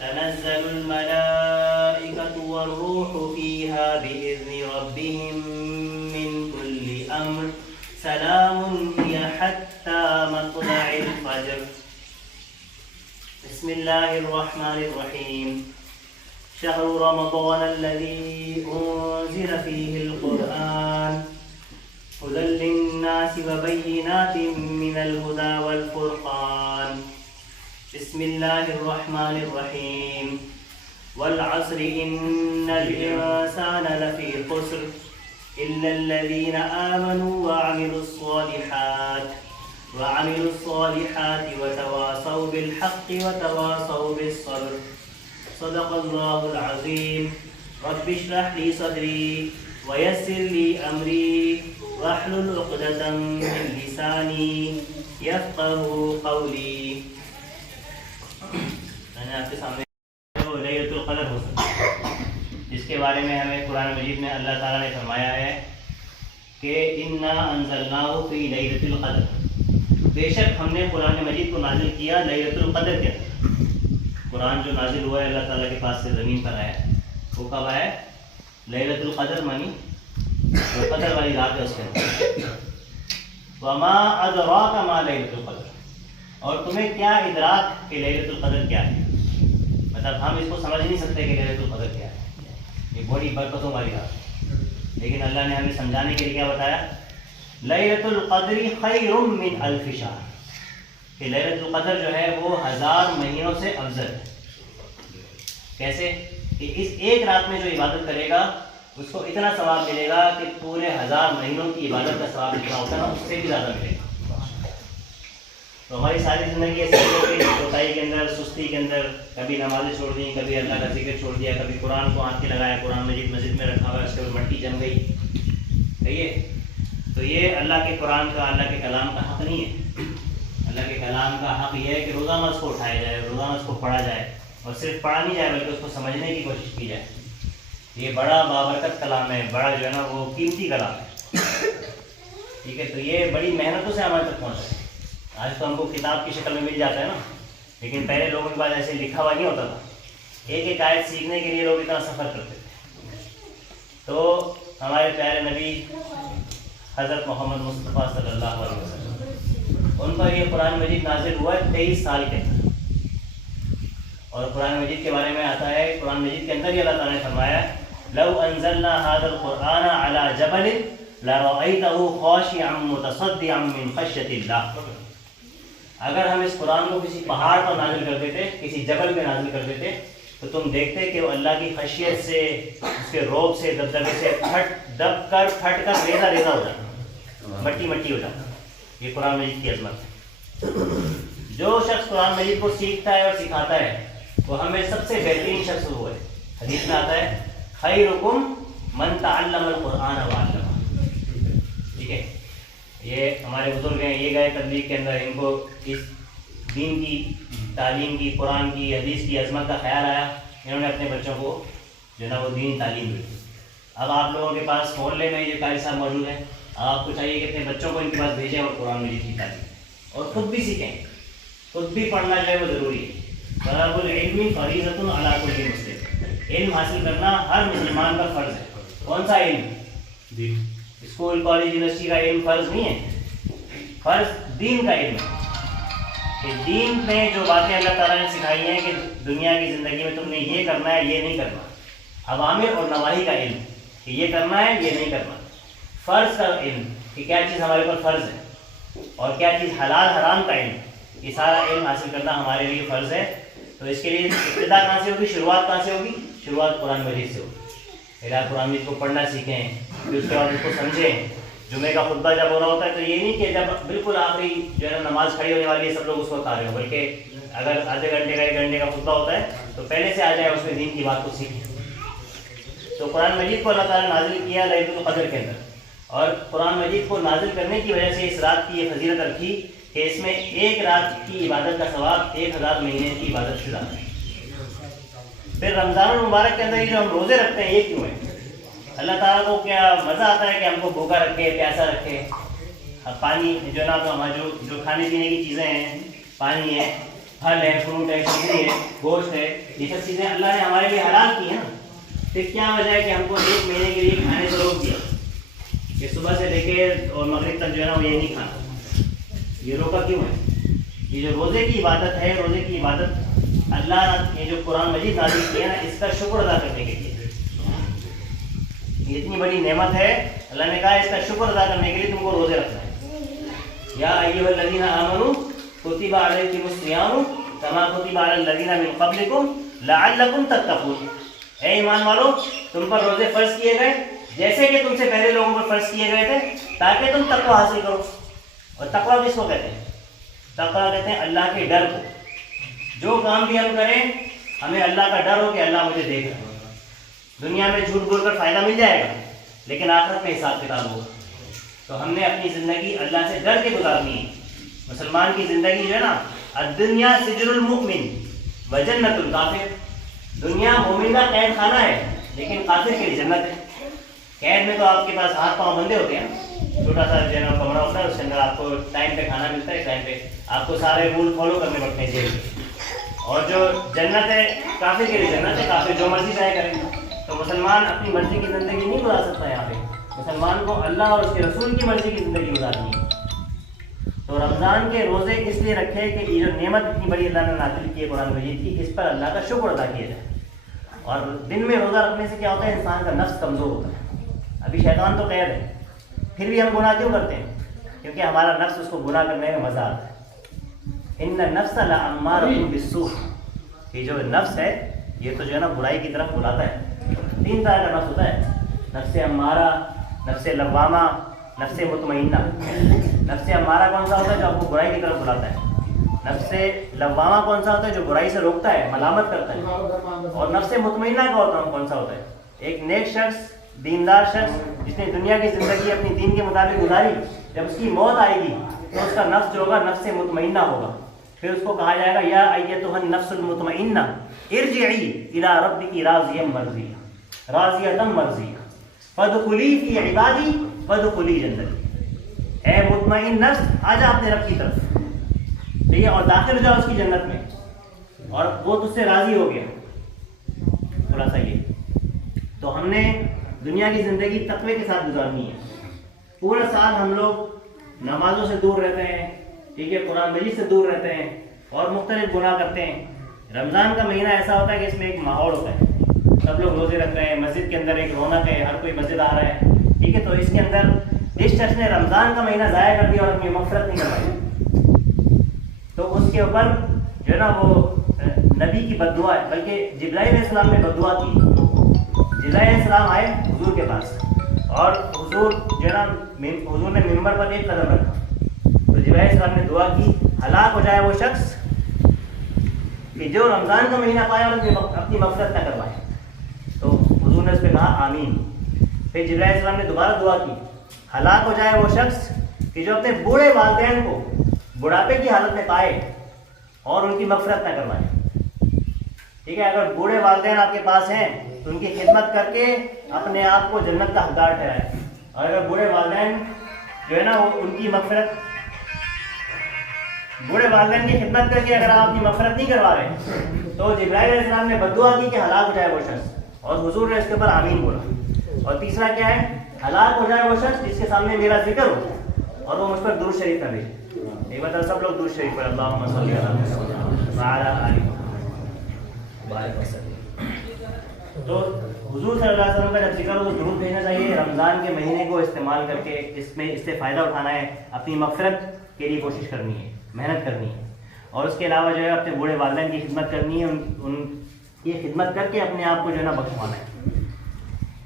تنزل الملائكة والروح فيها بإذن ربهم من كل أمر سلام هي حتى مطلع الفجر. بسم الله الرحمن الرحيم. شهر رمضان الذي أنزل فيه القرآن هدى للناس وبينات من الهدى والفرقان. بسم الله الرحمن الرحيم. والعصر إن الإنسان لفي خسر إلا الذين آمنوا وعملوا الصالحات وتواصوا بالحق وتواصوا بالصبر. صدق الله العظيم. رب اشرح لي صدري ويسر لي أمري واحلل عقدة من لساني يفقهوا قولي. میں نے آپ کے سامنے لیلۃ القدر ہو سکتا ہے، جس کے بارے میں ہمیں قرآن مجید میں اللہ تعالیٰ نے فرمایا ہے کہ انا انزلناہ فی لیلۃ القدر، بے شک ہم نے قرآن مجید کو نازل کیا لیلۃ القدر کے اندر. قرآن جو نازل ہوا ہے اللہ تعالیٰ کے پاس سے زمین پر آیا ہے، وہ کب آیا ہے؟ لیلۃ القدر مانی جو قدر والی رات ہے اس کے اندر. وما ادراک ما لیلۃ القدر، اور تمہیں کیا ادراک کہ لیلۃ القدر کیا ہے؟ مطلب ہم اس کو سمجھ نہیں سکتے کہ لیلۃ القدر کیا ہے، یہ بڑی برکتوں والی رات ہے. لیکن اللہ نے ہمیں سمجھانے کے لیے کیا بتایا؟ لیلۃ القدر خیر من الف شہر، کہ لیلۃ القدر جو ہے وہ 1000 مہینوں سے افضل ہے. کیسے؟ کہ اس ایک رات میں جو عبادت کرے گا اس کو اتنا ثواب ملے گا کہ پورے 1000 مہینوں کی عبادت کا ثواب جتنا ہوتا ہے نا اس سے بھی زیادہ ملے گا. تو ہماری ساری زندگی ایسے کوتاہی کے اندر، سستی کے اندر، کبھی نمازیں چھوڑ دیں، کبھی اللہ کا ذکر چھوڑ دیا، کبھی قرآن کو ہاتھ کے لگایا، قرآن مجید مسجد میں رکھا ہوا ہے، اس کے اوپر مٹی جم گئی. صحیح ہے؟ تو یہ اللہ کے قرآن کا، اللہ کے کلام کا حق نہیں ہے. اللہ کے کلام کا حق یہ ہے کہ روزانہ اس کو اٹھایا جائے، روزانہ اس کو پڑھا جائے، اور صرف پڑھا نہیں جائے بلکہ اس کو سمجھنے کی کوشش کی جائے. یہ بڑا بابرکت کلام ہے، بڑا جو ہے نا وہ قیمتی کلام ہے. ٹھیک ہے؟ تو یہ بڑی محنتوں سے ہمارے تک پہنچا ہے. آج تو ہم کو کتاب کی شکل میں مل جاتا ہے نا، لیکن پہلے لوگوں کے پاس ایسے لکھا ہوا نہیں ہوتا تھا. ایک ایک آیت سیکھنے کے لیے لوگ اتنا سفر کرتے تھے. تو ہمارے پیارے نبی حضرت محمد مصطفیٰ صلی اللہ علیہ وسلم، ان پر یہ قرآن مجید نازل ہوا ہے 23 سال کے اندر. اور قرآن مجید کے بارے میں آتا ہے، قرآن مجید کے اندر ہی اللہ تعالیٰ نے فرمایا لو انزلنا هذا القرآن على جبل لرأيته خاشعا متصدعا من خشية الله. اگر ہم اس قرآن کو کسی پہاڑ پر نازل کر دیتے، کسی جبل پہ نازل کر دیتے، تو تم دیکھتے کہ وہ اللہ کی خشیت سے، اس کے روب سے، دبدبے سے پھٹ کر ریزہ ریزہ ہو جاتا، مٹی مٹی ہو جاتا. یہ قرآن مجید کی عظمت ہے. جو شخص قرآن مجید کو سیکھتا ہے اور سکھاتا ہے وہ ہمیں سب سے بہترین شخص وہ ہے. حدیث میں آتا ہے خیرکم من تعلم القرآن وعلمہ. ٹھیک ہے؟ یہ ہمارے بزرگ ہیں، یہ گئے تبلیغ کے اندر، ان کو اس دین کی تعلیم کی، قرآن کی، حدیث کی عظمت کا خیال آیا، انہوں نے اپنے بچوں کو جو ہے نا وہ دینی تعلیم دی. اب آپ لوگوں کے پاس محلے میں یہ قاری صاحب موجود ہیں، آپ کو چاہیے کہ اپنے بچوں کو ان کے پاس بھیجیں اور قرآن مجید کی تعلیم، اور خود بھی سیکھیں. خود بھی پڑھنا جو ہے وہ ضروری ہے. طلب العلم فریضۃ علی کل مسلم. علم حاصل کرنا ہر مسلمان کا فرض ہے. کون سا علم؟ دین. اسکول، کالج، یونیورسٹی کا علم فرض نہیں ہے، فرض دین کا علم ہے. کہ دین میں جو باتیں اللہ تعالیٰ نے سکھائی ہیں کہ دنیا کی زندگی میں تم نے یہ کرنا ہے، یہ نہیں کرنا. اوامر اور نواہی کا علم کہ یہ کرنا ہے، یہ نہیں کرنا. فرض کا علم کہ کیا چیز ہمارے اوپر فرض ہے اور کیا چیز حلال حرام کا علم، یہ سارا علم حاصل کرنا ہمارے لیے فرض ہے. تو اس کے لیے ابتدا کہاں سے ہوگی؟ شروعات کہاں سے ہوگی؟ شروعات قرآن مجید سے ہوگی. پہلے آپ قرآن مجید کو پڑھنا سیکھیں، پھر اس کے بعد اس کو سمجھیں. جمعے کا خطبہ جب ہو رہا ہوتا ہے تو یہ نہیں کہ جب بالکل آخری جو ہے نا نماز کھڑی ہونے والی ہے سب لوگ اس وقت آ رہے ہو، بلکہ اگر آدھے گھنٹے کا 1 گھنٹے کا خطبہ ہوتا ہے تو پہلے سے آ جائے، اس میں دین کی بات کو سیکھیں. تو قرآن مجید کو اللہ تعالیٰ نے نازل کیا لیلۃ القدر کے اندر، اور قرآن مجید کو نازل کرنے کی وجہ سے اس رات کی یہ فضیلت رکھی کہ اس میں ایک رات کی عبادت کا ثواب 1000 مہینے کی عبادت سے زیادہ ہے. پھر رمضان المبارک کے اندر یہ جو ہم روزے رکھتے ہیں یہ کیوں ہے؟ اللہ تعالیٰ کو کیا مزہ آتا ہے کہ ہم کو بھوکا رکھے، پیاسا رکھے؟ پانی جو ہے نا تو ہمارے جو کھانے پینے کی چیزیں ہیں، پانی ہے، پھل ہے، فروٹ ہے، سبزی ہے، گوشت ہے، یہ سب چیزیں اللہ نے ہمارے لیے حلال کی ہیں نا. پھر کیا وجہ ہے کہ ہم کو 1 مہینے کے لیے کھانے سے روک دیا کہ صبح سے لے کے اور مغرب تک جو ہے نا وہ یہ نہیں کھانا؟ یہ روکا کیوں ہے؟ یہ جو روزے کی عبادت ہے، روزے کی عبادت اللہ نے جو قرآن مجید نازل کیا نا، اس کا شکر ادا کرنے کے لیے. یہ اتنی بڑی نعمت ہے، اللہ نے کہا اس کا شکر ادا کرنے کے لیے تم کو روزے رکھنا ہے. یا ایھا الذین آمنوا کتب علیکم الصیام کما کتب علی الذین من قبلکم لعلکم تتقون. اے ایمان والو، تم پر روزے فرض کیے گئے جیسے کہ تم سے پہلے لوگوں پر فرض کیے گئے تھے تاکہ تم تقوی حاصل کرو. اور تقوی کس کو کہتے ہیں؟ تقوی کہتے ہیں اللہ کے ڈر کو. جو کام بھی ہم کریں ہمیں اللہ کا ڈر ہو کہ اللہ مجھے دیکھ رہا ہے. دنیا میں جھوٹ بول کر فائدہ مل جائے گا لیکن آخرت میں حساب کتاب ہوگا. تو ہم نے اپنی زندگی اللہ سے ڈر کے گزارنی ہے. مسلمان کی زندگی جو ہے نا، الدنیا سجن المؤمن وجنت الکافر. دنیا مومن کا قید خانہ ہے لیکن کافر کے لیے جنت ہے. قید میں تو آپ کے پاس ہاتھ پاؤں بندے ہوتے ہیں، چھوٹا سا جو ہے نا کمرہ ہوتا ہے، اس کے اندر آپ کو ٹائم پہ کھانا ملتا ہے، ٹائم پہ آپ کو سارے رول فالو کرنے پڑتے ہیں جیل کے. اور جو جنت ہے کافر کے لیے جنت ہے، کافر جو مرضی چاہے کریں. تو مسلمان اپنی مرضی کی زندگی نہیں گزار سکتا. یہاں پہ مسلمان کو اللہ اور اس کے رسول کی مرضی کی زندگی گزارنی ہے. تو رمضان کے روزے اس لیے رکھے کہ یہ جو نعمت اتنی بڑی اللہ نے نازل کی ہے قرآن مجید کی، اس پر اللہ کا شکر ادا کیا جائے. اور دن میں روزہ رکھنے سے کیا ہوتا ہے؟ انسان کا نفس کمزور ہوتا ہے. ابھی شیطان تو قید ہے، پھر بھی ہم گناہ کیوں کرتے ہیں؟ کیونکہ ہمارا نفس اس کو گناہ کرنے میں مزہ آتا ہے. ان النفس لامارۃ بالسوء. یہ جو نفس ہے یہ تو جو ہے نا برائی کی طرف بلاتا ہے. 3 طرح کا نفس ہوتا ہے: نفس امارہ، نفس لوامہ، نفس مطمئنہ. نفس امارہ کون سا ہوتا ہے؟ جو آپ کو برائی کی طرف بلاتا ہے. نفس لوامہ کون سا ہوتا ہے؟ جو برائی سے روکتا ہے، ملامت کرتا ہے. اور نفس مطمئنہ کا کون سا ہوتا ہے؟ ایک نیک شخص، دیندار شخص جس نے دنیا کی زندگی اپنی دین کے مطابق گزاری، جب اس کی موت آئے گی تو اس کا نفس جو ہوگا نفس مطمئنہ ہوگا. پھر اس کو کہا جائے گا یا ایتھا النفس المطمئنہ ارجعی الی ربک راضیہ مرضیہ راضیۃ مرضیہ فادخلی فی عبادی وادخلی جنتی. اے مطمئن نفس، آ جا اپنے رب کی طرف، ٹھیک ہے، اور داخل ہو جاؤ اس کی جنت میں، اور وہ تجھ سے راضی ہو گیا. تھوڑا سا یہ تو ہم نے دنیا کی زندگی تقوی کے ساتھ گزارنی ہے. پورا سال ہم لوگ نمازوں سے دور رہتے ہیں، ٹھیک ہے، قرآن مجید سے دور رہتے ہیں اور مختلف گناہ کرتے ہیں. رمضان کا مہینہ ایسا ہوتا ہے کہ اس میں ایک ماحول ہوتا ہے، سب لوگ روزے رکھ رہے ہیں، مسجد کے اندر ایک رونق ہے، ہر کوئی مسجد آ رہا ہے، ٹھیک ہے. تو اس کے اندر جس شخص نے رمضان کا مہینہ ضائع کر دیا اور اپنی مغفرت نہیں کروائی تو اس کے اوپر جو ہے نا وہ نبی کی بد دعا ہے. بلکہ جبرائیل علیہ السلام نے بد دعا کی. جبرائیل علیہ السلام آئے حضور کے پاس اور حضور جو ہے نا حضور نے ممبر پر ایک قدم رکھا تو جبرائیل علیہ السلام نے دعا کی، ہلاک ہو جائے وہ شخص کہ جو رمضان کا مہینہ پائے اور اپنی مغفرت نہ کروائے. تو حضور نے اس پہ کہا آمین. پھر جبرائیل علیہ السلام نے دوبارہ دعا کی، ہلاک ہو جائے وہ شخص کہ جو اپنے بوڑھے والدین کو بڑھاپے کی حالت میں پائے اور ان کی مغفرت نہ کروائے. ٹھیک ہے، اگر بوڑھے والدین آپ کے پاس ہیں تو ان کی خدمت کر کے اپنے آپ کو جنت کا حقدار ٹھہرائیں. اور اگر بوڑھے والدین جو ہے نا وہ ان کی مغفرت، بوڑھے والدین کی خدمت کر کے اگر آپ اپنی مغفرت نہیں کروا رہے تو جبرائیل علیہ السلام نے بد دعا کی کہ ہلاک ہو جائے وہ شخص، اور حضور نے اس کے اوپر آمین بولا. اور تیسرا کیا ہے؟ ہلاک ہو جائے وہ شخص جس کے سامنے میرا ذکر ہو اور وہ مجھ پر درود شریف کر دے. ایک بار سب لوگ درود شریف پڑھ، اللہم صلی علی محمد وعلی آل محمد بارک وسلم. تو حضور صلی اللہ علیہ وسلم کا جب ذکر ہو تو درود بھیجنا چاہیے. رمضان کے مہینے کو استعمال کر کے اس سے فائدہ اٹھانا ہے، اپنی مغفرت کے لیے کوشش کرنی ہے، محنت کرنی ہے. اور اس کے علاوہ جو ہے اپنے بوڑھے والدین کی خدمت کرنی ہے، ان کی خدمت کر کے اپنے آپ کو جو ہے نا بخشوانا ہے.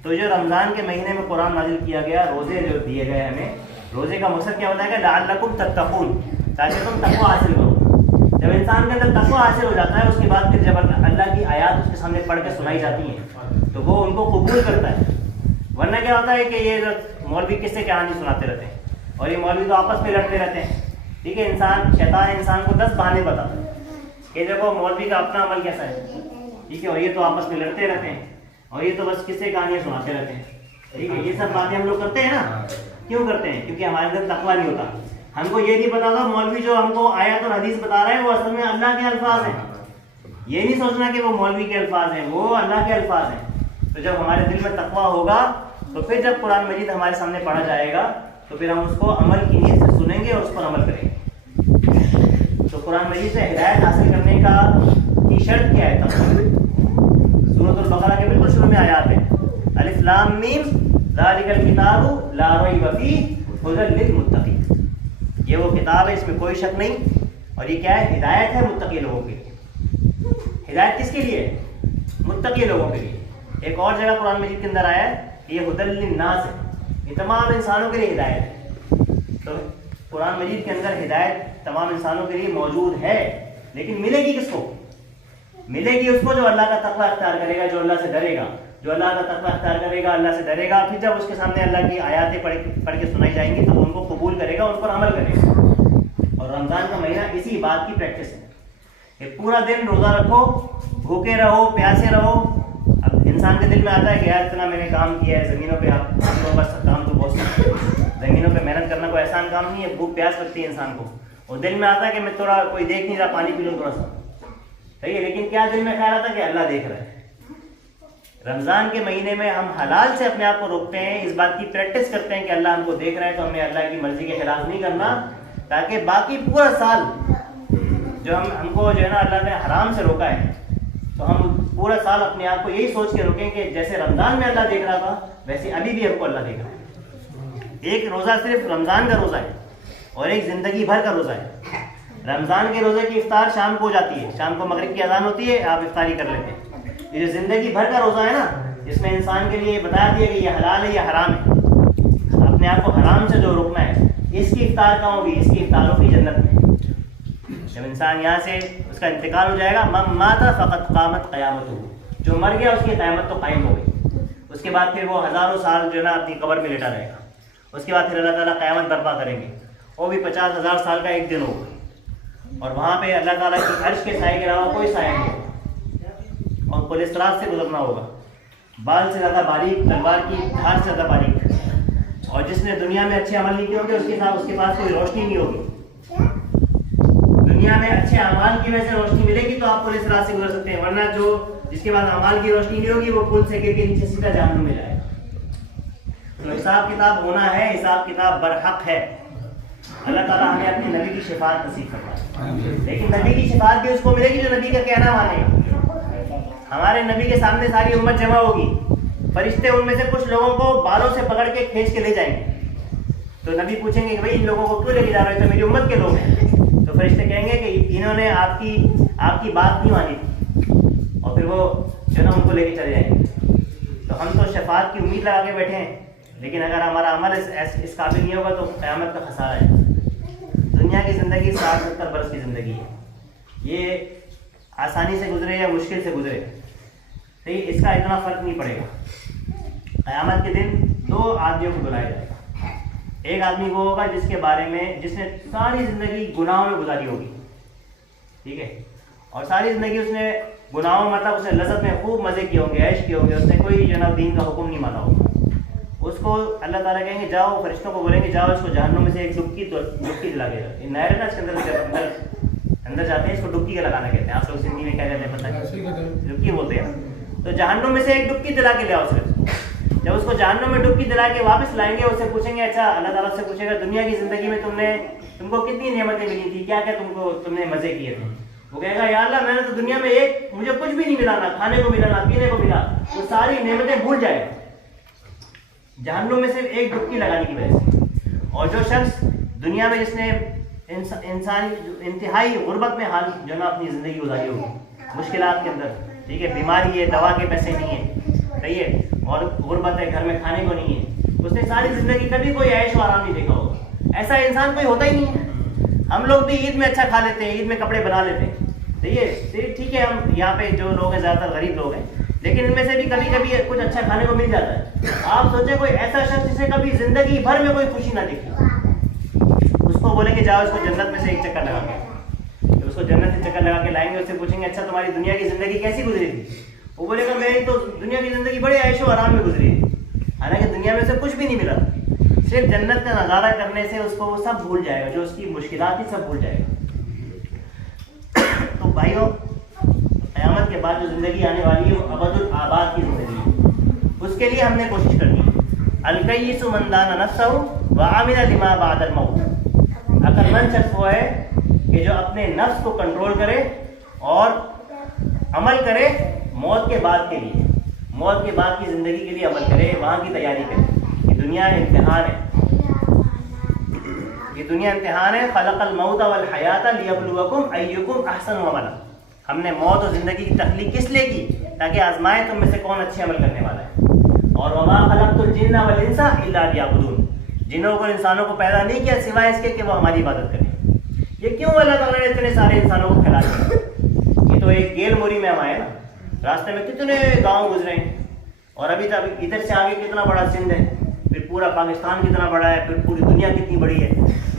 تو جو رمضان کے مہینے میں قرآن نازل کیا گیا، روزے جو دیے گئے ہمیں، روزے کا مقصد کیا ہوتا ہے کہ لعلکم تتقون، تاکہ تم تقوی حاصل کرو. جب انسان کے اندر تقوی حاصل ہو جاتا ہے اس کے بعد پھر جب اللہ کی آیات اس کے سامنے پڑھ کے سنائی جاتی ہیں تو وہ ان کو قبول کرتا ہے. ورنہ کیا ہوتا ہے کہ یہ مولوی کس سے کہانی سناتے رہتے ہیں اور یہ مولوی تو آپس میں لڑتے رہتے ہیں. ٹھیک ہے، شیطان انسان کو 10 بہانے بتاتا ہے کہ دیکھو مولوی کا اپنا عمل کیسا ہے، ٹھیک ہے، اور یہ تو آپس میں لڑتے رہتے ہیں اور یہ تو بس کس سے کہانیاں سناتے رہتے ہیں. ٹھیک ہے، یہ سب باتیں ہم لوگ کرتے ہیں نا. کیوں کرتے ہیں؟ کیونکہ ہمارے اندر تقویٰ نہیں ہوتا. ہم کو یہ نہیں پتا تھا مولوی جو ہم کو آیات اور حدیث بتا رہے ہیں وہ اصل میں اللہ کے الفاظ ہیں. یہ نہیں سوچنا کہ وہ مولوی کے الفاظ ہیں، وہ اللہ کے الفاظ ہیں. تو جب ہمارے دل میں تقویٰ ہوگا تو پھر جب قرآن مجید ہمارے سامنے پڑھا جائے گا تو پھر ہم اس کو عمل کی نیت سے سنیں گے اور اس پر عمل کریں گے. تو قرآن مجید سے ہدایت حاصل کرنے کا کی شرط کیا ہے؟ تقویٰ. سورۃ البقرہ کے بالکل شروع میں آیات ہیں، الف لام میم ذالک الکتاب لا ریب فیہ ھدی للمتقین. یہ وہ کتاب ہے، اس میں کوئی شک نہیں، اور یہ کیا ہے؟ ہدایت ہے متقی لوگوں کے لیے. ہدایت کس کے لیے ہے؟ متقی لوگوں کے لیے. ایک اور جگہ قرآن مجید کے اندر آیا ہے کہ یہ ھدی للناس ہے، یہ تمام انسانوں کے لیے ہدایت ہے. تو قرآن مجید کے اندر ہدایت تمام انسانوں کے لیے موجود ہے، لیکن ملے گی کس کو؟ ملے گی اس کو جو اللہ کا تقویٰ اختیار کرے گا، جو اللہ سے ڈرے گا. جو اللہ کا تقویٰ اختیار کرے گا، اللہ سے ڈرے گا، پھر جب اس کے سامنے اللہ کی آیاتیں پڑھ کے سنائی جائیں گی تو ان کو قبول کرے گا، ان پر عمل کرے گا. اور رمضان کا مہینہ اسی بات کی پریکٹس ہے کہ پورا دن روزہ رکھو، بھوکے رہو، پیاسے رہو. اب انسان کے دل میں آتا ہے کہ یار اتنا میں نے کام کیا ہے زمینوں پہ، آپ لوگوں کا کام تو بہت سخت ہے، زمینوں پہ محنت کرنا کوئی آسان کام نہیں ہے، بھوک پیاس لگتی ہے انسان کو، اور دل میں آتا ہے کہ میں تھوڑا کوئی دیکھ نہیں رہا، پانی پی لوں تھوڑا سا، صحیح ہے. لیکن کیا دل میں خیال آتا کہ اللہ دیکھ رہا ہے. رمضان کے مہینے میں ہم حلال سے اپنے آپ کو روکتے ہیں، اس بات کی پریکٹس کرتے ہیں کہ اللہ ہم کو دیکھ رہا ہے، تو ہمیں اللہ کی مرضی کے خلاف نہیں کرنا، تاکہ باقی پورا سال جو ہم کو جو ہے نا اللہ نے حرام سے روکا ہے، تو ہم پورا سال اپنے آپ کو یہی سوچ کے روکیں کہ جیسے رمضان میں اللہ دیکھ رہا تھا ویسے ابھی بھی ہم کو اللہ دیکھ رہا ہے. ایک روزہ صرف رمضان کا روزہ ہے اور ایک زندگی بھر کا روزہ ہے. رمضان کے روزے کی افطار شام کو ہو جاتی ہے، شام کو مغرب کی اذان ہوتی ہے، آپ افطاری کر لیتے ہیں. یہ جو زندگی بھر کا روزہ ہے نا، جس میں انسان کے لیے بتا دیا کہ یہ حلال ہے یہ حرام ہے، اپنے آپ کو حرام سے جو روکنا ہے، اس کی افطار کہاں ہوگی؟ اس کی افطار ہوگی جنت میں. جب انسان یہاں سے اس کا انتقال ہو جائے گا، من مات فقط قامت قیامتہ، جو مر گیا اس کی قیامت تو قائم ہو گئی. اس کے بعد پھر وہ ہزاروں سال جو ہے نا اپنی قبر میں لیٹا رہے گا. اس کے بعد پھر اللہ تعالیٰ قیامت برپا کریں گے، وہ بھی 50,000 سال کا ایک دن ہوگا، اور وہاں پہ اللہ تعالیٰ کی عرش کے سائے کے علاوہ کوئی سایہ نہیں ہوگا، اور پل صراط سے گزرنا ہوگا، بال سے زیادہ باریک، تلوار کی دھار سے زیادہ باریک. اور جس نے دنیا میں اچھے عمل نہیں کیے ہوں گے اس کے پاس کوئی روشنی نہیں ہوگی. دنیا میں اچھے اعمال کی وجہ سے روشنی ملے گی تو آپ پل صراط سے گزر سکتے ہیں، ورنہ جس کے بعد اعمال کی روشنی نہیں ہوگی وہ پل سے گر کے نیچے سیدھا جہنم میں جائے گا. تو حساب کتاب ہونا ہے، حساب کتاب برحق ہے. اللہ تعالیٰ ہمیں اپنے نبی کی شفاعت نصیب فرمائے، لیکن نبی کی شفاعت بھی اس کو ملے گی جو نبی کا کہنا مانے گا. ہمارے نبی کے سامنے ساری امت جمع ہوگی، فرشتے ان میں سے کچھ لوگوں کو بالوں سے پکڑ کے کھینچ کے لے جائیں گے. تو نبی پوچھیں گے کہ بھائی ان لوگوں کو کیوں لے کے جا رہے ہیں؟ تو میری امت کے لوگ ہیں. تو فرشتے کہیں گے کہ انہوں نے آپ کی بات نہیں مانی تھی، اور پھر وہ جو ہے نا ان کو لے کے چلے جائیں گے. تو ہم تو شفاعت کی امید لگا کے بیٹھے ہیں، لیکن اگر ہمارا عمل اس قابل نہیں ہوگا تو قیامت کا خسارہ ہے. دنیا کی زندگی 60-70 برس کی زندگی ہے، یہ آسانی سے گزرے یا مشکل سے گزرے، صحیح، اس کا اتنا فرق نہیں پڑے گا. قیامت کے دن 2 آدمیوں کو بلایا جائے گا. ایک آدمی وہ ہوگا جس کے بارے میں جس نے ساری زندگی گناہوں میں گزاری ہوگی، ٹھیک ہے، اور ساری زندگی اس نے گناہوں مطلب اس نے لذت میں خوب مزے کیے ہوں گے، عیش کیے ہوں گے، اس نے کوئی جناب دین کا حکم نہیں مانا ہوگا. اس کو اللہ تعالیٰ کہیں گے جاؤ، فرشتوں کو بولیں گے جاؤ اس کو جہنم میں سے ایک ڈبکی دلا کے جاؤ. نہر ہے نا اس کے اندر جاتے ہیں، اس کو ڈبکی کا لگانا کہتے ہیں. آپ لوگ زندگی میں کیا کہتے ہیں پتہ ہے؟ ڈبکی بولتے ہیں. تو جہنم میں سے ایک ڈبکی دلا کے لے آؤ. جب اس کو جہنم میں ڈبکی دلا کے واپس لائیں گے، اس سے پوچھیں گے اچھا، اللہ تعالیٰ سے پوچھے گا دنیا کی زندگی میں تم کو کتنی نعمتیں ملی تھی، کیا کیا تم نے مزے کیے تھے؟ وہ کہے گا یا اللہ میں نے تو دنیا میں مجھے کچھ بھی نہیں ملا، نہ کھانے کو ملا نہ پینے کو ملا. وہ ساری نعمتیں بھول جائے گا جہنم میں صرف ایک ڈبکی لگانے کی وجہ سے. اور جو شخص دنیا میں جس نے انسانی انتہائی غربت میں حال جو نا اپنی زندگی گزاری ہوگی، مشکلات کے اندر، ٹھیک ہے، بیماری ہے، دوا کے پیسے نہیں ہیں، صحیح ہے، اور غربت ہے، گھر میں کھانے کو نہیں ہے، اس نے ساری زندگی کبھی کوئی عیش و آرام نہیں دیکھا ہوگا. ایسا انسان کوئی ہوتا ہی نہیں ہے. ہم لوگ بھی عید میں اچھا کھا لیتے ہیں، عید میں کپڑے بنا لیتے ہیں، صحیح ہے، ٹھیک ہے، ہم یہاں پہ جو لوگ ہیں زیادہ تر غریب لوگ ہیں، لیکن ان میں سے بھی کبھی کبھی کچھ اچھا کھانے کو مل جاتا ہے. آپ سوچیں کوئی ایسا شخص جسے کبھی زندگی بھر میں کوئی خوشی نہ دیکھی، اس کو بولیں گے جاؤ اس کو جنت میں سے ایک چکر لگا کے، اس کو جنت سے چکر لگا کے لائیں گے، اس سے پوچھیں گے اچھا تمہاری دنیا کی زندگی کیسی گزری تھی؟ وہ بولے گا میری تو دنیا کی زندگی بڑے عیش و آرام میں گزری تھی، حالانکہ دنیا میں سے کچھ بھی نہیں ملا. صرف جنت کا نظارہ کرنے سے اس کو وہ سب بھول جائے گا، جو اس کی مشکلات ہی سب بھول جائے گا۔ تو بھائیو، قیامت کے بعد جو زندگی آنے والی ہے وہ ابد الآباد کی زندگی ہے، اس کے لیے ہم نے کوشش کرنی ہے۔ الکیس من دان نفسہ وعمل لما بعد الموت، عقل مند شخص وہ ہے کہ جو اپنے نفس کو کنٹرول کرے اور عمل کرے موت کے بعد کے لیے، موت کے بعد کی زندگی کے لیے عمل کرے، وہاں کی تیاری کرے۔ یہ دنیا امتحان ہے، یہ دنیا امتحان ہے۔ خلق الموت والحیات لیبلوکم ایکم احسن عملا، ہم نے موت اور زندگی کی تخلیق کس لیے کی؟ تاکہ آزمائے تم میں سے کون اچھے عمل کرنے والا ہے۔ اور وما خلقت الجن والانس الا لیعبدون، جنوں کو انسانوں کو پیدا نہیں کیا سوائے اس کے کہ وہ ہماری عبادت کریں۔ یہ کیوں اللہ تعالیٰ نے اتنے سارے انسانوں کو پھیلا دیا؟ یہ تو ایک گیل موری میں ہم آئے نا، راستے میں کتنے گاؤں گزرے ہیں، اور ابھی تک ادھر سے آگے کتنا بڑا سندھ ہے، پھر پورا پاکستان کتنا بڑا ہے، پھر پوری دنیا کتنی بڑی ہے،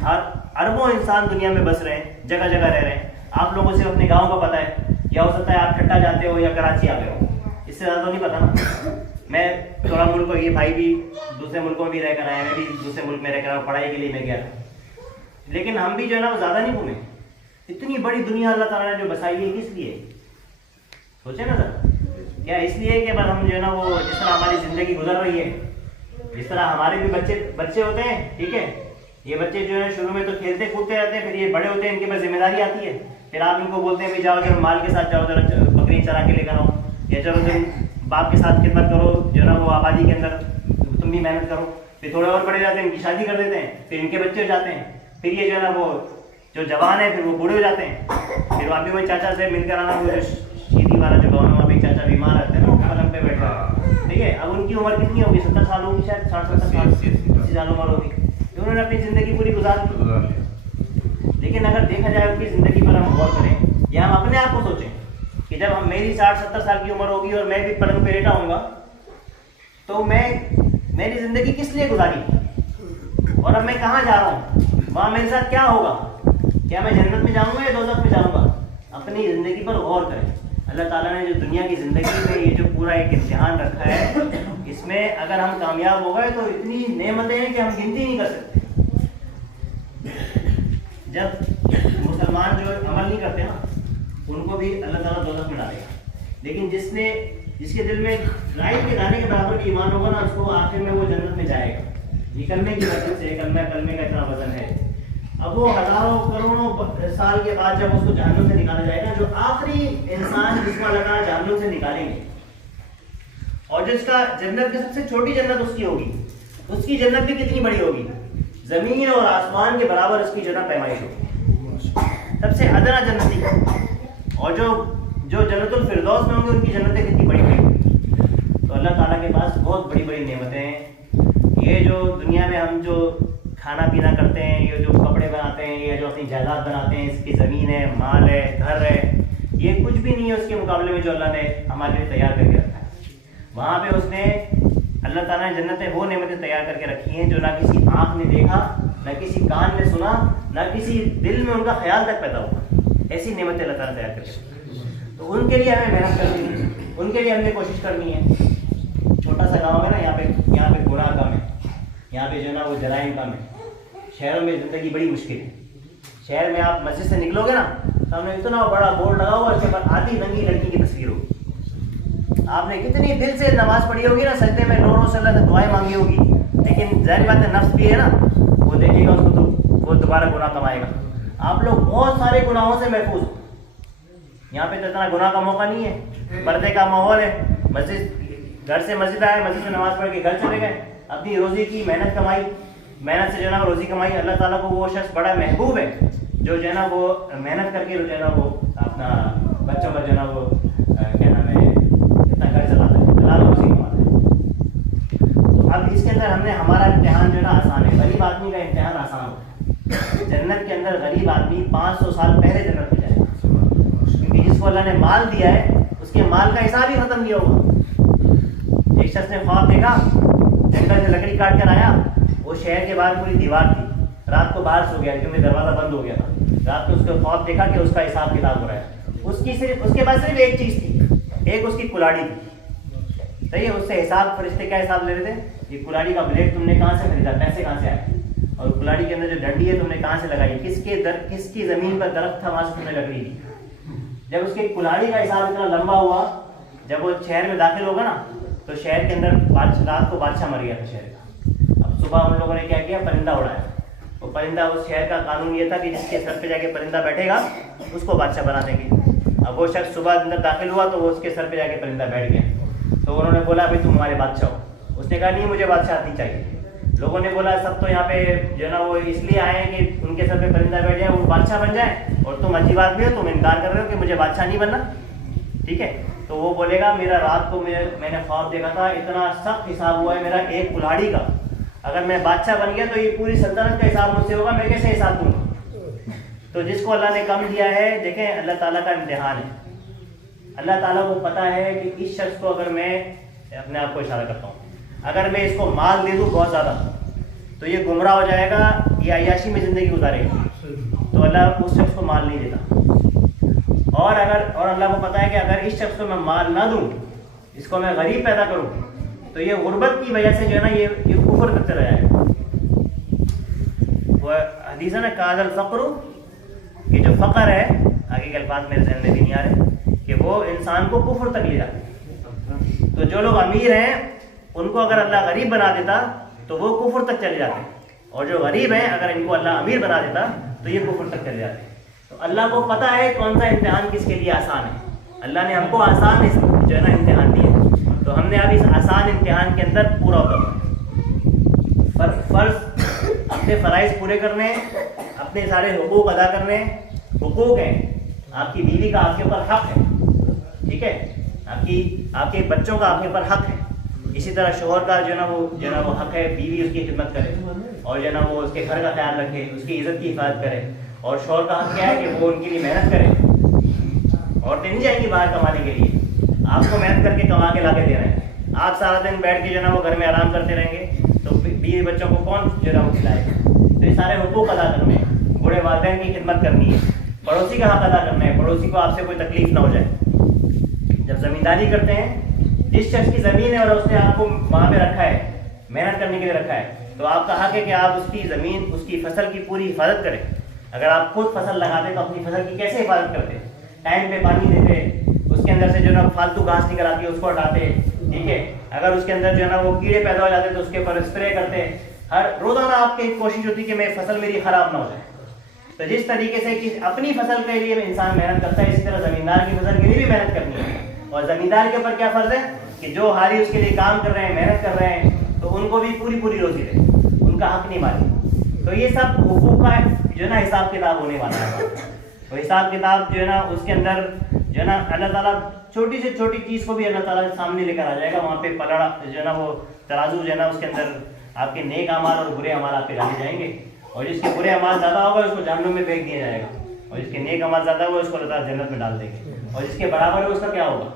اور اربوں انسان دنیا میں بس رہے ہیں، جگہ جگہ رہ رہے ہیں۔ آپ لوگوں سے اپنے گاؤں کا پتہ ہے، یا ہو سکتا ہے آپ ٹھٹا جاتے ہو یا کراچی آ گئے ہو، اس سے زیادہ تو نہیں پتا نا۔ میں تھوڑا ملک کو، یہ بھائی بھی دوسرے ملکوں میں بھی رہ کر آئے، میں بھی دوسرے ملک میں رہ کر آیا، پڑھائی کے لیے میں گیا تھا، لیکن ہم بھی جو ہے نا وہ زیادہ نہیں گھومے۔ اتنی بڑی دنیا اللہ تعالیٰ نے جو بسائی ہے، کس لیے؟ سوچے نا سر، کیا اس لیے کہ بس ہم جو ہے نا وہ جس طرح ہماری زندگی گزر رہی ہے، جس طرح ہمارے بھی بچے ہوتے ہیں، ٹھیک ہے، یہ بچے جو ہے شروع میں تو کھیلتے کودتے رہتے ہیں، پھر یہ بڑے ہوتے ہیں، ان کے پاس ذمہ داری آتی ہے، پھر آپ ان کو بولتے ہیں بھی جاؤ ذرا مال کے ساتھ جاؤ، ذرا بکری چرا کے لے کر آؤ، یا چلو تم باپ کے ساتھ خدمت کرو جو ہے نا وہ آبادی کے اندر، تم بھی محنت کرو۔ پھر تھوڑے اور بڑے جاتے ہیں، ان کی شادی کر دیتے ہیں، پھر ان کے بچے ہو جاتے ہیں، پھر یہ جو ہے نا وہ جو جوان ہے پھر وہ بوڑھے ہو جاتے ہیں، پھر ابھی وہ چاچا سے مل کر آنا، وہ جو شیدی والا جو گاؤں میں وہاں پہ چاچا بیمار رہتے ہیں نا پلنگ پہ بیٹھا، ٹھیک ہے، اب ان کی عمر کتنی ہوگی؟ 70 سال ہوگی شاید، 60-70 سال، 80 سال عمر ہوگی، انہوں نے اپنی زندگی پوری گزار دی۔ لیکن اگر دیکھا جائے ان کی زندگی پر ہم غور کریں، یا ہم اپنے آپ کو سوچیں کہ جب ہم میری 60-70 سال کی عمر ہوگی اور میں بھی پلنگ پہ لیٹا ہوں گا، تو میری زندگی کس لیے گزاری، اور اب میں کہاں جا رہا ہوں، وہاں میرے ساتھ کیا ہوگا؟ کیا میں جنت میں جاؤں گا یا دوزخ میں جاؤں گا؟ اپنی زندگی پر غور کریں۔ اللہ تعالیٰ نے جو دنیا کی زندگی میں یہ جو پورا ایک امتحان رکھا ہے، اس میں اگر ہم کامیاب ہو گئے تو اتنی نعمتیں ہیں کہ ہم گنتی نہیں کر سکتے۔ جب مسلمان جو عمل نہیں کرتے نا، ان کو بھی اللہ تعالیٰ دوزخ میں ڈالے گا، لیکن جس کے دل میں رائٹ کے دانے کے برابر بھی ایمان ہوگا نا، اس کو آخر میں وہ جنت میں جائے گا۔ یہ کلمے کی وجہ سے، کلمے کا اتنا وزن ہے۔ اب وہ ہزاروں کروڑوں سال کے بعد جب اس کو جہنم سے نکالا جائے گا، جو آخری انسان جس کو اللہ تعالیٰ جہنم سے نکالیں گے، اور جس کا جنت کی سب سے چھوٹی جنت اس کی ہوگی، اس کی جنت بھی کتنی بڑی ہوگی؟ زمین اور آسمان کے برابر اس کی جنت پیمائش ہوگی، سب سے ادنا جنتی۔ اور جو جنت الفردوس میں ہوں گے، ان کی جنتیں کتنی بڑی بڑی ہوگی۔ تو اللہ تعالیٰ کے پاس بہت بڑی بڑی نعمتیں ہیں۔ یہ جو دنیا میں ہم جو کھانا پینا کرتے ہیں، یہ جو کپڑے بناتے ہیں، یہ جو اپنی جائیداد بناتے ہیں، اس کی زمین ہے، مال ہے، گھر ہے، یہ کچھ بھی نہیں ہے اس کے مقابلے میں جو اللہ نے ہمارے لیے تیار کر کے رکھا ہے۔ وہاں پہ اس نے، اللہ تعالیٰ نے جنتیں وہ نعمتیں تیار کر کے رکھی ہیں جو نہ کسی آنکھ نے دیکھا، نہ کسی کان نے سنا، نہ کسی دل میں ان کا خیال تک پیدا ہوا۔ ایسی نعمتیں اللہ تعالیٰ تیار کر کے رکھی ہیں، تو ان کے لیے ہمیں محنت کرنی ہے، ان کے لیے ہم نے کوشش کرنی ہے۔ چھوٹا سا گاؤں ہے نا، یہاں پہ گناہ کم ہے، یہاں پہ جو ہے نا وہ جرائم کم ہے۔ شہروں میں زندگی بڑی مشکل ہے۔ شہر میں آپ مسجد سے نکلو گے نا، سامنے اتنا بڑا بورڈ لگا ہوا ہے، اس کے بعد آدھی ننگی لڑکی کی تصویر ہوگی۔ آپ نے کتنی دل سے نماز پڑھی ہوگی نا، سجدے میں رو سے اللہ سے دعائیں مانگی ہوگی، لیکن ظاہر بات ہے نفس بھی ہے نا، وہ دیکھے گا اس کو تو وہ دوبارہ گناہ کمائے گا۔ آپ لوگ بہت سارے گناہوں سے محفوظ ہو، یہاں پہ تو اتنا گناہ کا موقع نہیں ہے، پردے کا ماحول ہے۔ مسجد، گھر سے مسجد آئے، مسجد سے نماز پڑھ کے گھر چلے گئے، اپنی روزی کی محنت کمائی، محنت سے جو ہے نا روزی کمائی۔ اللہ تعالیٰ کو وہ شخص بڑا محبوب ہے جو ہے نا وہ محنت کر کے جو ہے نا وہ اپنا بچوں کا جو ہے نا وہ کیا نام ہے اتنا گھر چلاتا ہے، حلال روزی کماتا ہے۔ تو اب اس کے اندر ہم نے ہمارا امتحان جو ہے نا آسان ہے، غریب آدمی کا امتحان آسان ہوتا ہے۔ جنت کے اندر غریب آدمی 500 سال پہلے جنت میں جائے گا، کیونکہ جس کو اللہ نے مال دیا ہے اس کے مال کا حساب ہی ختم نہیں ہوگا۔ ایک شخص نے خواب دیکھا، جنگل سے لکڑی کاٹ کر آیا، وہ شہر کے باہر پوری دیوار تھی، رات کو باہر سو گیا کیونکہ دروازہ بند ہو گیا تھا۔ رات کو اس کو خواب دیکھا کہ اس کا حساب کتاب ہو رہا ہے، اس کے پاس صرف ایک چیز تھی، ایک اس کی کلاڑی تھی، صحیح ہے، اس سے حساب، فرشتے کیا حساب لے رہے تھے؟ یہ کلاڑی کا بلیڈ تم نے کہاں سے خریدا، پیسے کہاں سے آئے، اور کلاڑی کے اندر جو ڈنڈی ہے تم نے کہاں سے لگائی، کس کی زمین پر درخت تھا وہاں سے تم نے لکڑی لی. جب اس کی کلاڑی کا حساب اتنا لمبا ہوا، جب وہ شہر میں داخل ہوگا نا تو شہر کے اندر رات کو بادشاہ مر گیا تھا شہر کا. اب صبح ان لوگوں نے کیا کیا، پرندہ اڑایا. وہ پرندہ، اس شہر کا قانون یہ تھا کہ جس کے سر پہ جا کے پرندہ بیٹھے گا اس کو بادشاہ بنا دیں گے. اب وہ شخص صبح اندر داخل ہوا تو وہ اس کے سر پہ جا کے پرندہ بیٹھ گیا. تو انہوں نے بولا بھائی تم ہمارے بادشاہ ہو. اس نے کہا نہیں مجھے بادشاہ نہیں چاہیے. لوگوں نے بولا سب تو یہاں پہ جو ہے نا وہ اس لیے آئے ہیں کہ ان کے سر پہ پرندہ بیٹھ جائے، وہ بادشاہ بن جائے، اور تم عجیب آدمی ہو، تم انکار کر رہے ہو کہ مجھے بادشاہ نہیں بننا. ٹھیک ہے، تو وہ بولے گا میرا رات کو میں نے خواب دیکھا تھا، اتنا سخت حساب ہوا ہے میرا ایک کلاڑی کا، اگر میں بادشاہ بن گیا تو یہ پوری سلطنت کا حساب مجھ سے ہوگا، میں کیسے حساب دوں گا. تو جس کو اللہ نے کم دیا ہے، دیکھیں اللہ تعالیٰ کا امتحان ہے. اللہ تعالیٰ کو پتا ہے کہ اس شخص کو، اگر میں اپنے آپ کو اشارہ کرتا ہوں، اگر میں اس کو مال دے دوں بہت زیادہ تو یہ گمراہ ہو جائے گا، یہ عیاشی میں زندگی گزارے گا، تو اللہ اس شخص کو مال نہیں دیتا. اور اللہ کو پتا ہے کہ اگر اس شخص کو میں مال نہ دوں، اس کو میں غریب پیدا کروں، تو یہ غربت کی وجہ سے جو ہے نا یہ کفر کرتے رہ جائے گا. وہ حدیث ہے نا کاذ الفقر، کہ جو فقر ہے، آگے کے الفاظ میرے ذہن میں بھی نہیں آ رہے، کہ وہ انسان کو کفر تک لے جاتا ہے. تو جو لوگ امیر ہیں ان کو اگر اللہ غریب بنا دیتا تو وہ کفر تک چلے جاتے ہیں، اور جو غریب ہیں اگر ان کو اللہ امیر بنا دیتا تو یہ کفر تک چلے جاتے ہیں. تو اللہ کو پتہ ہے کون سا امتحان کس کے لیے آسان ہے. اللہ نے ہم کو آسان جو ہے نا امتحان دیا، تو ہم نے اب اس آسان امتحان کے اندر پورا اترنا. فرض اپنے فرائض پورے کرنے، اپنے سارے حقوق ادا کرنے. حقوق ہیں، آپ کی بیوی کا آپ کے اوپر حق ہے، ٹھیک ہے، آپ کے بچوں کا آپ کے اوپر حق ہے. اسی طرح شوہر کا جو ہے نا وہ حق ہے، بیوی اس کی خدمت کرے، اور جو ہے نا وہ اس کے گھر کا خیال رکھے، اس کی عزت کی حفاظت کرے. اور شوہر کا حق کیا ہے کہ وہ ان کے لیے محنت کرے. عورتیں نہیں جائیں گی باہر کمانے کے لیے، آپ کو محنت کر کے کما کے لا کے دے رہے ہیں. آپ سارا دن بیٹھ کے جو ہے نا وہ گھر میں آرام کرتے رہیں گے تو بیوی بچوں کو کون جو ہے نا وہ کھلائے گا. تو یہ سارے حقوق ادا کرنے ہیں. بوڑھے والدین کی خدمت کرنی ہے، پڑوسی کا حق ادا کرنا ہے، پڑوسی کو آپ سے کوئی تکلیف نہ ہو جائے. جب زمینداری کرتے ہیں، جس شخص کی زمین ہے اور اس نے آپ کو وہاں پہ رکھا ہے، محنت کرنے کے لیے رکھا ہے، تو آپ کا حق ہے کہ آپ اس کی زمین، اس کی فصل کی پوری حفاظت کریں. اگر آپ خود فصل لگاتے تو اپنی فصل کی کیسے حفاظت کرتے؟ ٹائم پہ پانی دیتے، اس کے اندر سے جو ہے نا فالتو گھاس نکل آتی ہے اس کو ہٹاتے، ٹھیک ہے. اگر اس کے اندر جو ہے نا وہ کیڑے پیدا ہو جاتے تو اس کے اوپر اسپرے کرتے. ہر روزانہ آپ کی کوشش ہوتی کہ فصل میری خراب نہ ہو جائے. تو جس طریقے سے اپنی فصل کے لیے انسان محنت کرتا ہے، اسی طرح زمیندار کی فصل کے لیے بھی محنت کرنی ہے. اور زمیندار کے اوپر کیا فرض ہے کہ جو حالی اس کے لیے کام کر رہے ہیں، محنت کر رہے ہیں، تو ان کو بھی پوری روزی دے، ان کا حق نہیں مانے. تو یہ سب حقوق کا جو ہے نا حساب کتاب ہونے والا ہے. تو حساب کتاب جو ہے نا اس کے اندر جو ہے نا اللہ تعالیٰ چھوٹی سے چھوٹی چیز کو بھی اللہ تعالیٰ سامنے لے کر آ جائے گا. وہاں پہ پلڑا جو ہے نا وہ ترازو جو ہے نا اس کے اندر آپ کے نیک اعمال اور برے اعمال آپ پہ ڈالے جائیں گے. اور جس کے برے اعمال زیادہ ہوگا اس کو جہنم میں پھینک دیا جائے گا، اور جس کے نیک اعمال زیادہ ہوگا اس کو اللہ تعالیٰ جنت میں ڈال دیں گے. اور جس کے برابر ہے اس کا کیا ہوگا؟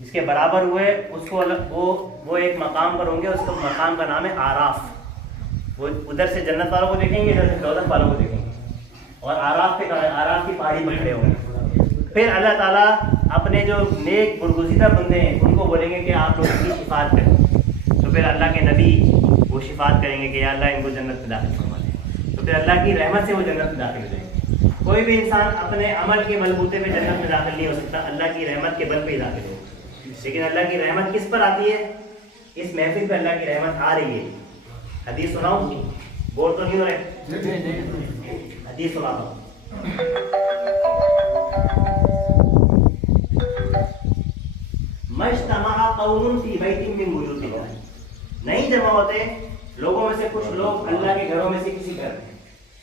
جس کے برابر ہوئے اس کو وہ ایک مقام پر ہوں گے، اس کا مقام کا نام ہے آراف. وہ ادھر سے جنت والوں کو دیکھیں گے، ادھر سے دوزخ والوں کو دیکھیں گے، اور آراف کی پہاڑی پر کھڑے ہوں گے. پھر اللہ تعالیٰ اپنے جو نیک برگزیدہ بندے ہیں ان کو بولیں گے کہ آپ لوگ کی شفاعت کریں. تو پھر اللہ کے نبی وہ شفاعت کریں گے کہ یا اللہ ان کو جنت میں داخل فرما دیں. تو پھر اللہ کی رحمت سے وہ جنت میں داخل ہو جائیں گے. کوئی بھی انسان اپنے عمل کے بلبوتے پہ جنت میں داخل نہیں ہو سکتا، اللہ کی رحمت کے بل پہ ہی داخل ہو. لیکن اللہ کی رحمت کس پر آتی ہے؟ اس محفل پہ اللہ کی رحمت آ رہی ہے. حدیث سناؤں؟ بور تو نہیں ہو رہے؟ حدیث سناتا ہوں. مجتمع قوم فی بیت من بیوت اللہ، نہیں جمع ہوتے لوگوں میں سے کچھ لوگ اللہ کے گھروں میں سے کسی گھر میں.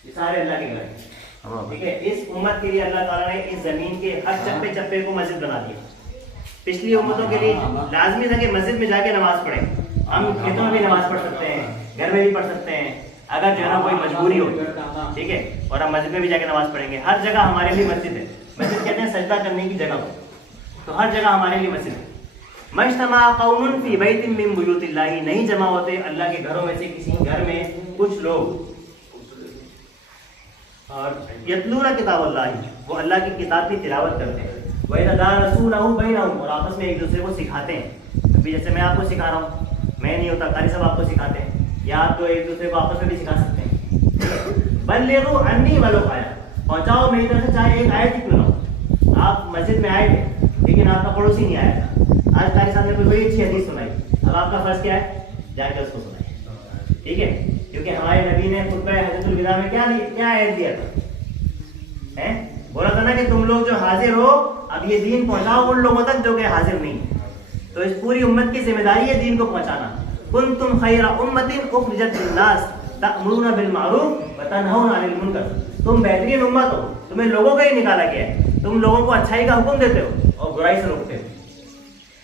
یہ سارے اللہ کے گھر ہیں، ٹھیک ہے. اس امت کے لیے اللہ تعالیٰ نے اس زمین کے ہر چپے چپے کو مسجد بنا دیا. پچھلی امتوں کے لیے لازمی تھا کہ مسجد میں جا کے نماز پڑھیں. ہم کھیتوں میں بھی نماز پڑھ سکتے ہیں، گھر میں بھی پڑھ سکتے ہیں، اگر جو ہے نا کوئی مجبوری ہو، ٹھیک ہے. اور ہم مسجد میں بھی جا کے نماز پڑھیں گے. ہر جگہ ہمارے لیے مسجد ہے. مسجد کہتے ہیں سجدہ کرنے کی جگہ کو، تو ہر جگہ ہمارے لیے مسجد ہے. مجتمع قوم فی بیت من بیوت اللہ، نہیں جمع ہوتے اللہ کے گھروں میں سے کسی گھر میں کچھ لوگ. اور یتلون کتاب اللہ، وہ اللہ کی کتاب کی تلاوت کرتے ہیں. وَإِذَا دَارَسُونَهُ بَيْنَهُمْ، اور آپس میں ایک دوسرے کو سکھاتے ہیں. ابھی جیسے میں آپ کو سکھا رہا ہوں، میں نہیں ہوتا، قاری صاحب آپ کو سکھاتے ہیں، یا آپ تو ایک دوسرے کو آپس میں بھی سکھا سکتے ہیں. بلغوا عنی ولو آیا، پہنچاؤ میری طرف سے چاہے ایک آیت ہی کیوں نہ ہو. آپ مسجد میں آئے تھے لیکن آپ کا پڑوسی نہیں آیا تھا، آج قاری صاحب نے کوئی بڑی اچھی حدیث سنائی، اب آپ کا فرض کیا ہے؟ جا کے اس کو سنائیں. ٹھیک ہے، کیونکہ ہمارے نبی نے خطبہ حجۃ الوداع میں کیا عہد دیا تھا؟ بولا تھا نا کہ تم لوگ جو حاضر ہو اب یہ دین پہنچاؤ ان لوگوں تک جو کہ حاضر نہیں. تو اس پوری امت کی ذمہ داری ہے دین کو پہنچانا. کنتم خیر امۃ اخرجت للناس تأمرون بالمعروف وتنہون عن المنکر. تم بہترین امت ہو، تمہیں لوگوں کا ہی نکالا گیا ہے، تم لوگوں کو اچھائی کا حکم دیتے ہو اور برائی سے روکتے ہو.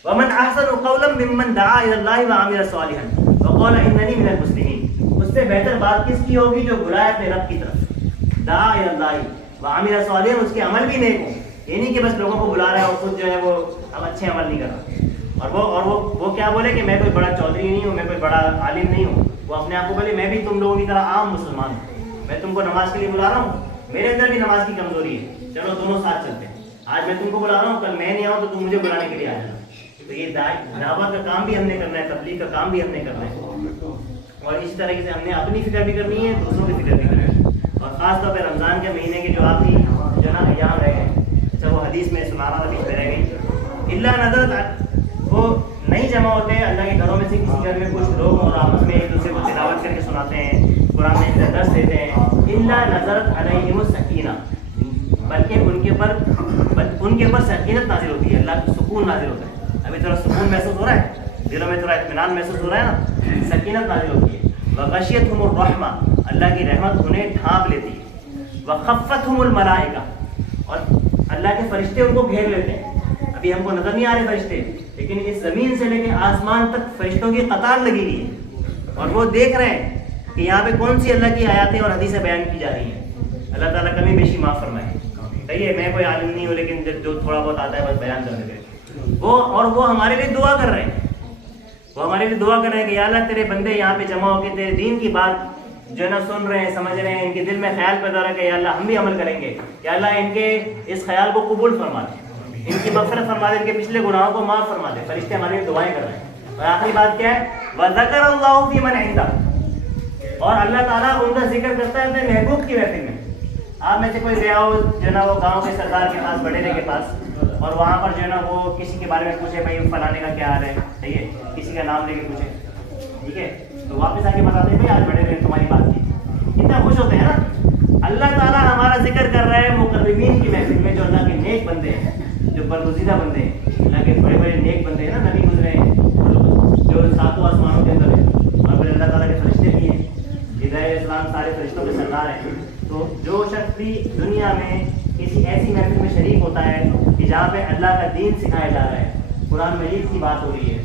ومن احسن قولا ممن دعا الی اللہ وعمل صالحا وقال اننی من المسلمین. اس سے بہتر بات کس کی ہوگی جو بلائے اپنے رب کی طرف، دعا الی اللہ وعمل صالحا، اس کے عمل بھی نیک ہو. یہ نہیں کہ بس لوگوں کو بلا رہا ہے اور خود جو ہے وہ اب اچھے عمل نہیں کر رہا. اور وہ کیا بولے کہ میں کوئی بڑا چودھری نہیں ہوں، میں کوئی بڑا عالم نہیں ہوں. وہ اپنے آپ کو بولے میں بھی تم لوگوں کی طرح عام مسلمان ہوں، میں تم کو نماز کے لیے بلا رہا ہوں، میرے اندر بھی نماز کی کمزوری ہے، چلو دونوں ساتھ چلتے ہیں. آج میں تم کو بلا رہا ہوں، کل میں نہیں آؤں تو تم مجھے بلانے کے لیے آ جانا. تو یہ دعوت کا کام بھی ہم نے کرنا ہے، تبلیغ کا کام بھی ہم نے کرنا ہے. اور اس طریقے سے ہم نے اپنی فکر بھی کرنی ہے، دوسروں کی فکر بھی کرنی ہے. اور خاص طور پہ رمضان کے مہینے کے جو آخری جو نا ایام رہ گئے، اچھا وہ حدیث میں سنا رہا تھا بیچ میں رہ گئی، اللہ نظر وہ نہیں جمع ہوتے اللہ کے گھروں میں سے کسی گھر میں کچھ لوگ اور آپس میں ایک دوسرے کو تلاوت کر کے سناتے ہیں، قرآن میں درس دیتے ہیں. اللہ نظرت علیہم السکینہ، بلکہ ان کے اوپر سکینت نازل ہوتی ہے، اللہ کا سکون نازل ہوتا ہے. ابھی تھوڑا سکون محسوس ہو رہا ہے، دلوں میں تھوڑا اطمینان محسوس ہو رہا ہے نا، سکینت نازل ہوتی ہے. وغشیتہم الرحمہ، اللہ کی رحمت انہیں ڈھانپ لیتی ہے. وخفتہم الملائکہ، اور اللہ کے فرشتے ان کو گھیر لیتے ہیں. ابھی ہم کو نظر نہیں آ رہے فرشتے، لیکن اس زمین سے لے کے آسمان تک فرشتوں کی قطار لگی ہوئی ہے اور وہ دیکھ رہے ہیں کہ یہاں پہ کون سی اللہ کی آیاتیں اور حدیثیں بیان کی جا رہی ہیں. اللہ تعالیٰ کمی بیشی معاف فرمائے. صحیح ہے، میں کوئی عالم نہیں ہوں لیکن جو تھوڑا بہت آتا ہے بس بیان کرنے کے وہ ہمارے لیے دعا کر رہے ہیں. وہ ہمارے لیے دعا کر رہے ہیں کہ یا اللہ تیرے بندے یہاں پہ جمع ہو کے تیرے دین کی بات جو ہے نا سن رہے ہیں، سمجھ رہے ہیں، ان کے دل میں خیال پیدا ہو رہا ہے کہ یا اللہ ہم بھی عمل کریں گے. یا اللہ ان کے اس خیال کو قبول فرما دے، ان کی مغفرت فرما دے، ان کے پچھلے گناہوں کو معاف فرما دے. فرشتے ہمارے لیے دعائیں کر رہے ہیں. اور آخری بات کیا ہے؟ وَذَكَرَ اللَّهُ فِي مَنْ عِندَهُ، اور اللہ تعالیٰ ان کا ذکر کرتا ہے اپنے محبوب کی محفل میں. آپ میں سے کوئی گیا ہو جو ہے نا وہ گاؤں کے سردار کے پاس، بڑیرے کے پاس، اور وہاں پر جو ہے نا وہ کسی کے بارے میں پوچھے بھائی فلانے کا کیا حال ہے، صحیح ہے، کسی کا نام لے کے پوچھے، ٹھیک ہے، تو واپس آ کے بتاتے ہیں بھائی آج بڑیرے نے تمہاری بات کی. کتنا خوش ہوتے ہیں نا. اللہ تعالیٰ ہمارا ذکر کر رہا ہے مقربین کی محفل میں، جو اللہ کے نیک بندے ہیں، جو برگزیدہ بندے ہیں، اللہ کے بڑے بڑے نیک بندے ہیں نا، نبی گزرے ہیں جو ساتوں آسمانوں کے اندر ہیں، اور پھر اللہ تعالیٰ کے فرشتے بھی ہیں. ہدایت اسلام سارے فرشتوں کے سردار ہیں. تو جو شخص بھی دنیا میں کسی ایسی محفل میں شریک ہوتا ہے کہ جہاں پہ اللہ کا دین سکھایا جا رہا ہے، قرآن مجید کی بات ہو رہی ہے،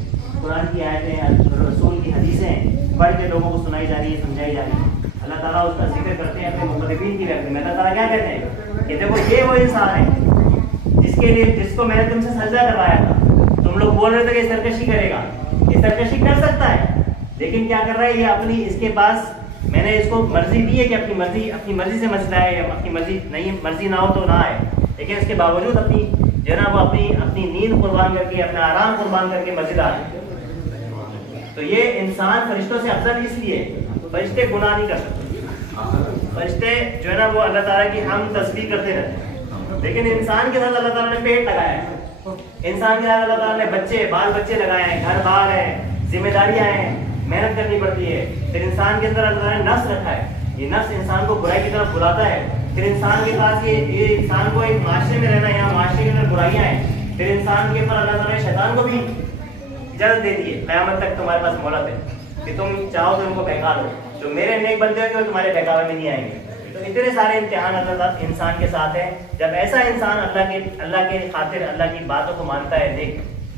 قرآن کی آیتیں، رسول کی حدیثیں پڑھ کے لوگوں کو سنائی جا رہی ہے، سمجھائی جا رہی ہے، اللہ تعالیٰ اس کا ذکر کرتے ہیں اپنے مقربین کی محفل میں. اللہ تعالیٰ کیا کہتے ہیں کہ دیکھو یہ وہ انسان ہے جس کو میں نے تم سے سجدہ کروایا تھا. تم لوگ بول رہے تھے کہ سرکشی کرے گا، یہ سرکشی کر سکتا ہے، لیکن کیا کر رہا ہے یہ اپنی، اس کے پاس میں نے اس کو مرضی دی ہے کہ اپنی مرضی سے مسجد آئے، یا اپنی مرضی نہ ہو تو نہ آئے، لیکن اس کے باوجود اپنی جو ہے نا وہ اپنی نیند قربان کر کے، اپنا آرام قربان کر کے مسجد آئے. تو یہ انسان فرشتوں سے افضل اس لیے، فرشتے گناہ نہیں کر سکتے. فرشتے جو ہے نا وہ اللہ تعالیٰ کی ہم تسبیح کرتے رہتے ہیں، لیکن انسان کے ساتھ اللہ تعالیٰ نے پیٹ لگایا ہے، انسان کے ساتھ اللہ تعالیٰ نے بال بچے لگائے ہیں، گھر بار ہے، ذمہ داریاں ہیں، محنت کرنی پڑتی ہے. پھر انسان کے اندر اللہ تعالیٰ نے نفس رکھا ہے، یہ نفس انسان کو برائی کی طرف بلاتا ہے. پھر انسان کے پاس یہ انسان کو ایک معاشرے میں رہنا ہے، یہاں معاشرے کے اندر برائیاں ہیں. پھر انسان کے اوپر اللہ تعالیٰ نے شیطان کو بھی اجازت دے دی ہے، قیامت تک تمہارے پاس مہلت ہے کہ تم چاہو تو ان کو بہکا دو، جو میرے نیک بندے ہوں گے وہ تمہارے بہکاوے میں نہیں آئیں گے. تو اتنے سارے امتحان اللہ تعالیٰ انسان کے ساتھ ہیں. جب ایسا انسان اللہ کے خاطر اللہ کی باتوں کو مانتا ہے،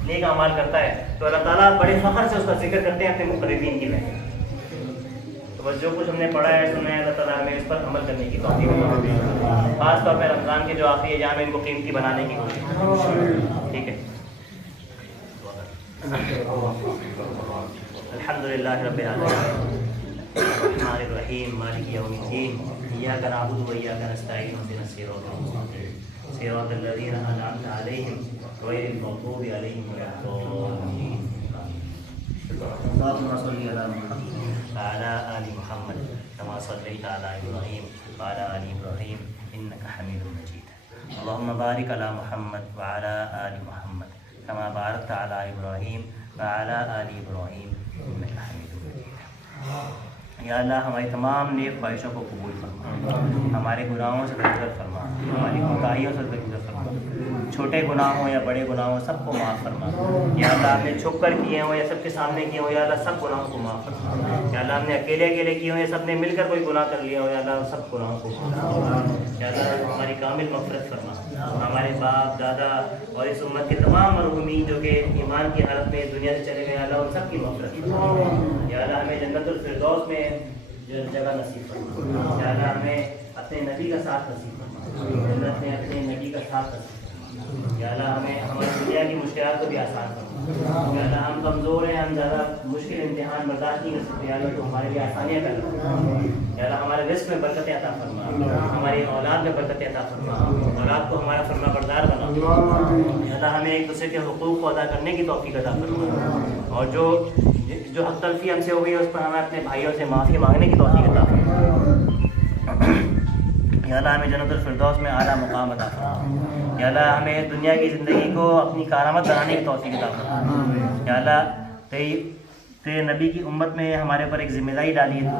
نیک اعمال کرتا ہے، تو اللہ تعالیٰ بڑے فخر سے اس کا ذکر کرتے ہیں اپنے مقربین کی محفل. تو بس جو کچھ ہم نے پڑھا ہے، سنا ہے، اللہ تعالیٰ ہمیں اس پر عمل کرنے کی توفیق عطا، خاص طور پہ رمضان کے جو آخری ایام ہیں ان کو قیمتی بنانے کی کوشش. ٹھیک ہے، الحمدللہ رب العالمین الرحمن الرحیم مالک یوم الدین ایاک نعبد و ایاک نستعین اهدنا الصراط المستقیم صراط الذین انعمت علیہم غیر المغضوب علیہم ولا الضالین. اللهم صل على محمد وعلى آل محمد كما صليت على إبراهيم وعلى آل إبراهيم إنك حميد مجيد. اللهم بارك على محمد وعلى آل محمد كما باركت على إبراهيم وعلى آل إبراهيم إنك حميد مجيد. یا اللہ ہماری تمام نیک خواہشوں کو قبول فرما، ہمارے گناہوں سے درگزر فرما، ہماری کوتاہیوں سے درگزر فرما، چھوٹے گناہ ہوں یا بڑے گناہ ہوں سب کو معاف فرما. یا اللہ ہم نے چھپ کر کیے ہوں یا سب کے سامنے کیے ہوں، یا اللہ سب گناہوں کو معاف فرما. یا اللہ ہم نے اکیلے کیے ہوں یا سب نے مل کر کوئی گناہ کر لیا ہو، یا اللہ سب گناہوں کو معاف فرما. یا اللہ ہماری کامل مغفرت فرما، ہمارے باپ دادا اور اس امت کے تمام مرحومین جو کہ ایمان کی حالت میں دنیا سے چلے گئے، اللہ ان سب کی مغفرت فرما. یا اللہ ہمیں جنت الفردوس میں جگہ نصیب فرما. یا اللہ ہمیں اپنے نبی کا ساتھ نصیب فرما، جنت میں اپنے نبی کا ساتھ نصیب فرما. یا اللہ ہمیں ہماری دنیا کی مشکلات کو بھی آسان فرما. یا اللہ ہم کمزور ہیں، ہم زیادہ مشکل امتحان برداشت نہیں کر سکتے، یا اللہ تو ہمارے لیے آسانیاں کر. یا اللہ ہمارے رزق میں برکت عطا فرما، ہماری اولاد میں برکت عطا فرما، اولاد کو ہمارا فرما بردار بنا. یا اللہ ہمیں ایک دوسرے کے حقوق کو ادا کرنے کی توفیق عطا فرما، اور جو حق تلفی ہم سے ہو گئی ہے اس پر ہمیں اپنے بھائیوں سے معافی مانگنے کی توفیق عطا فرما. یا اللہ ہمیں جنت الفردوس میں اعلیٰ مقام عطا فرما. یا اللہ ہمیں دنیا کی زندگی کو اپنی کارآمد بنانے کی توفیق عطا فرما. یا اللہ تیرے نبی کی امت میں ہمارے پر ایک ذمہ داری ڈالی ہے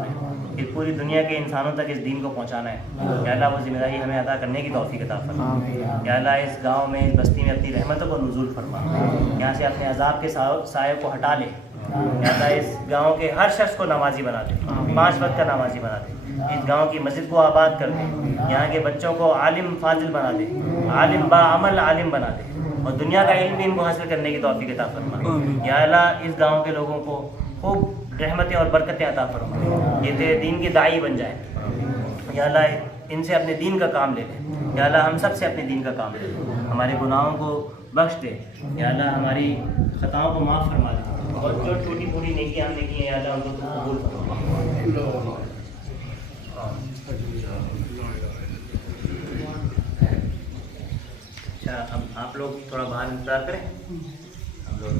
کہ پوری دنیا کے انسانوں تک اس دین کو پہنچانا ہے. یا اللہ وہ ذمہ داری ہمیں ادا کرنے کی توفیق عطا فرما. یا اللہ اس گاؤں میں، اس بستی میں اپنی رحمتوں کو نزول فرما، یہاں سے اپنے عذاب کے سائے کو ہٹا لے. یا اللہ اس گاؤں کے ہر شخص کو نمازی بنا دے، 5 وقت کا نمازی بنا دے. اس گاؤں کی مسجد کو آباد کر دے، یہاں کے بچوں کو عالم فاضل بنا دے، عالم با عمل عالم بنا دے، اور دنیا کا علم بھی ان کو حاصل کرنے کی توفیق عطا فرما. یا اللہ اس گاؤں کے لوگوں کو خوب رحمتیں اور برکتیں عطا فرما، یہ تیرے دین کی داعی بن جائے. یا اللہ ان سے اپنے دین کا کام لے لے. یا اللہ ہم سب سے اپنے دین کا کام لے لے، ہمارے گناہوں کو بخش دے. یا اللہ ہماری خطاؤں کو معاف فرما دے، اور جو چھوٹی بوڑھی نیکی ہم نے کی ہیں یا اللہ ان کو قبول فرما. اچھا اب آپ لوگ تھوڑا باہر انتظار کریں، ہم لوگ